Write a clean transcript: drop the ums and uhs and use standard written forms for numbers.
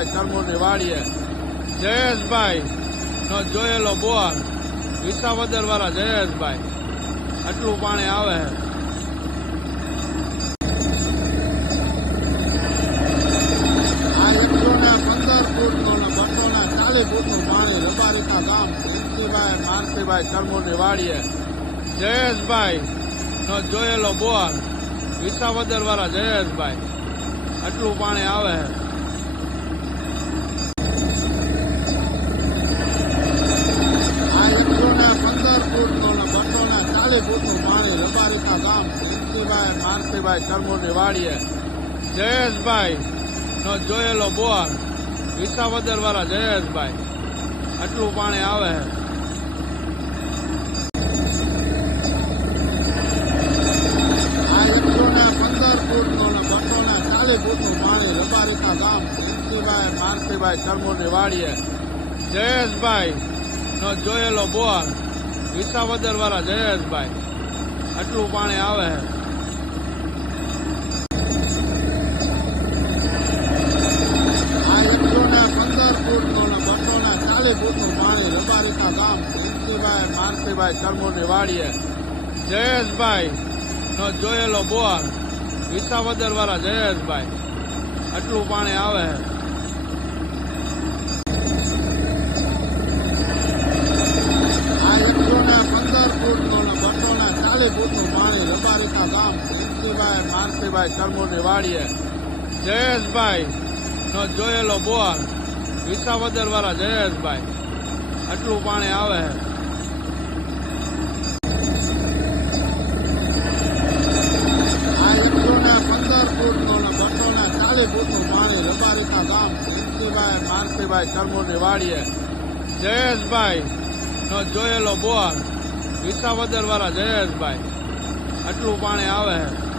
માનસીભાઈ કરમુરની વાડીએ જયેશભાઈ નો જોયેલો બોર વિસાવદર વાળા જયેશભાઈ આટલું પાણી આવે છે। 115 ફૂટનું ને 240 ફૂટનું પાણી રબારીકા ગામ જયંતિભાઈ માનસીભાઈ કરમુરની વાડીએ જયેશભાઈ નો જોયેલો બોર વિસાવદર વાળા જયેશભાઈ આટલું પાણી આવે છે। 115 ફૂટનું ને 240 ફૂટનું પાણી રબારીકા ગામ જયંતિભાઈ માનસીભાઈ કરમુરની વાડીએ જયેશભાઈ નો જોયેલો બોર વિસાવદર વાળા જયેશભાઈ આટલું પાણી આવે છે। 115 ફૂટનું ને 240 ફૂટનું પાણી રબારીકા ગામ જયંતિભાઈ માનસીભાઈ કરમુરની વાડીએ જયેશભાઈ નો જોયેલો બોર વિસાવદર વાળા જયેશભાઈ આટલું પાણી આવે છે। 115 ફૂટનું ને 240 ફૂટનું પાણી રબારીકા ગામ જયંતિભાઈ માનસીભાઈ કરમુરની વાડીએ જયેશભાઈ નો જોયેલો બોર વિસાવદર વાળા જયેશભાઈ આટલું પાણી આવે છે। 115 ફૂટનું ને 240 ફૂટનું પાણી રબારીકા ગામ જયંતિભાઈ માનસીભાઈ કરમુરની વાડીએ જયેશભાઈ નો જોયેલો બોર વિસાવદર વાળા જયેશભાઈ આટલું પાણી આવે છે। 115 ફૂટનું ને 240 ફૂટનું પાણી રબારીકા ગામ જયંતિભાઈ માનસીભાઈ કરમુરની વાડીએ જયેશભાઈ નો જોયેલો બોર વિસાવદર વાળા જયેશભાઈ આટલું પાણી આવે છે।